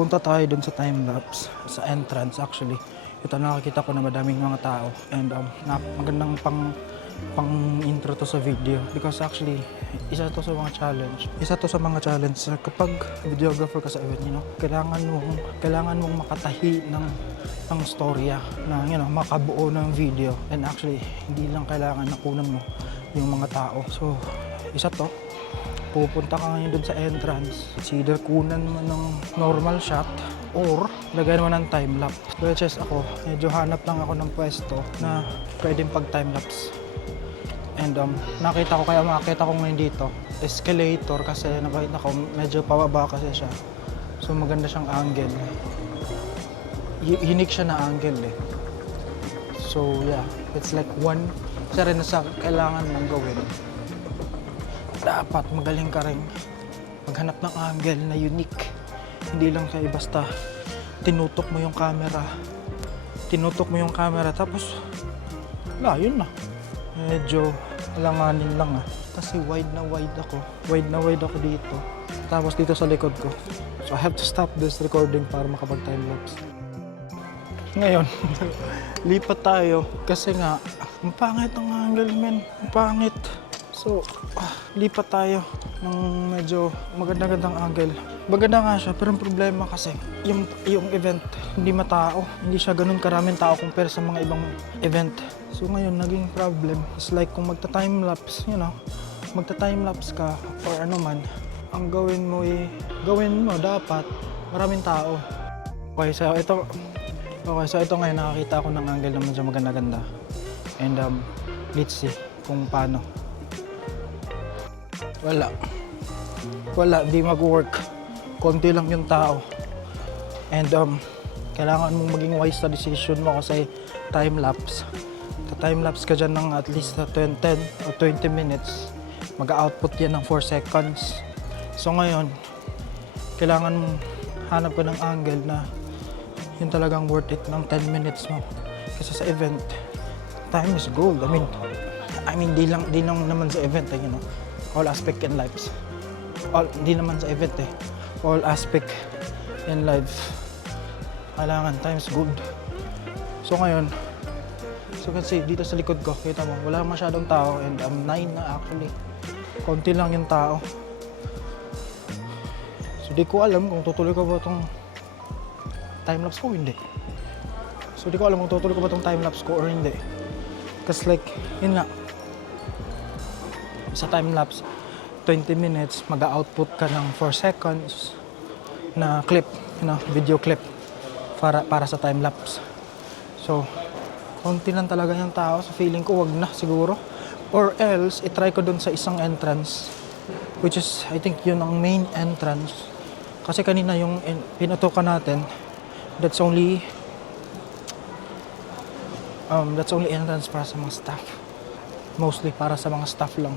punta tayo dun sa time-lapse, sa entrance actually. Ito nakakita ko na madaming mga tao and magandang pang intro to sa video because actually isa to sa mga challenge kapag videographer ka sa event, kailangan mong makatahi ng storya na makabuo ng video, and actually hindi lang kailangan na kunan mo yung mga tao. So isa to, pupunta ka ngayon dun sa entrance, it's either kunan mo ng normal shot or lagyan mo ng time-lapse. Which is ako, medyo hanap lang ako ng pwesto na pwedeng pag time-lapse. And nakita ko ngayon dito, escalator, kasi nakita ko medyo pababa kasi siya. So maganda siyang angle. Unique siya na angle eh. So yeah, it's like isa rin na sa kailangan mong gawin. Dapat magaling ka rin maghanap ng angle na unique. Hindi lang kayo basta tinutok mo yung camera tapos yun na. Medyo alanganin lang kasi wide na wide ako dito, tapos dito sa likod ko. So I have to stop this recording para makapag time-lapse. Ngayon, lipat tayo kasi nga ang pangit ang angle, men. Ang pangit. So, lipat tayo ng medyo magandang angle. Maganda nga siya, pero ang problema kasi yung event hindi matao. Hindi siya ganun karaming tao compare sa mga ibang event. So ngayon, naging problem. It's like kung magta-time-lapse, magta-time-lapse ka or ano man, ang gawin mo dapat maraming tao. Okay, so ito ngayon nakakita ako ng angle na medyo maganda-ganda. And let's see kung paano. Wala, di mag-work. Konti lang yung tao. And kailangan mong maging wise sa decision mo kasi time-lapse. Time-lapse ka dyan ng at least 10 or 20 minutes. Mag-output yan ng 4 seconds. So ngayon, kailangan mong hanap ka ng angle na yun talagang worth it ng 10 minutes mo. Kasi sa event, time is gold. I mean, di lang naman sa event, all aspect in lives. Di naman sa event all aspect in life. Kailangan time is gold. So ngayon, so you can see, dito sa likod ko, kita mo, wala masyadong tao and 9 na actually. Konti lang yung tao. So di ko alam kung tutuloy ko ba itong time-lapse ko o hindi. Kasi like, yun nga, sa time-lapse, 20 minutes, mag-output ka ng 4 seconds na clip, video clip para sa time-lapse. So, konti lang talaga yung tao. So, feeling ko wag na siguro. Or else, itry ko dun sa isang entrance, which is, I think, yun ang main entrance. Kasi kanina yung pinatukan natin, that's only entrance para sa mga staff. Mostly para sa mga staff lang.